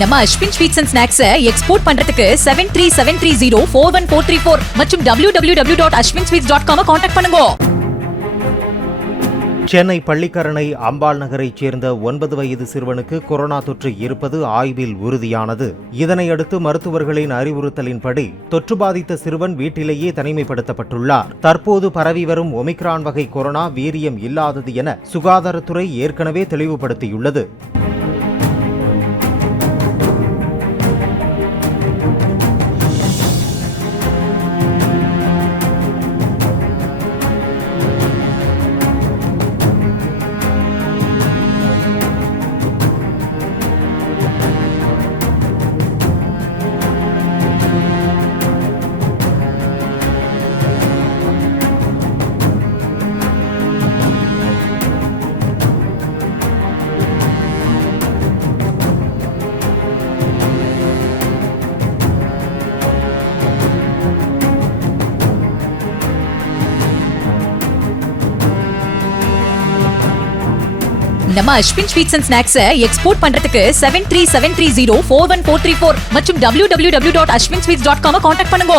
நம்ம Ashwin sweets and snacks export பண்றதுக்கு 7373041434 மற்றும் www.ashwinsweets.com கான்டாக்ட் பண்ணுங்க. சென்னை பள்ளிக்கரணை அம்பாள் நகரைச் சேர்ந்த 9 வயது சிறுவனுக்கு கொரோனா தொற்று இருப்பது ஆய்வில் உறுதியானது. இதனையடுத்து மருத்துவர்களின் அறிவுறுத்தலின்படி தொற்று பாதித்த சிறுவன் வீட்டிலேயே தனிமைப்படுத்தப்பட்டுள்ளார். தற்போது பரவி வரும் ஒமிக்ரான் வகை கொரோனா வீரியம் இல்லாதது என சுகாதாரத்துறை ஏற்கனவே தெளிவுபடுத்தியுள்ளது. நம்ம Ashwin sweets and snacks export பண்றதுக்கு 7373041434 மற்றும் www.ashwinsweets.com கான்டாக்ட் பண்ணுங்க.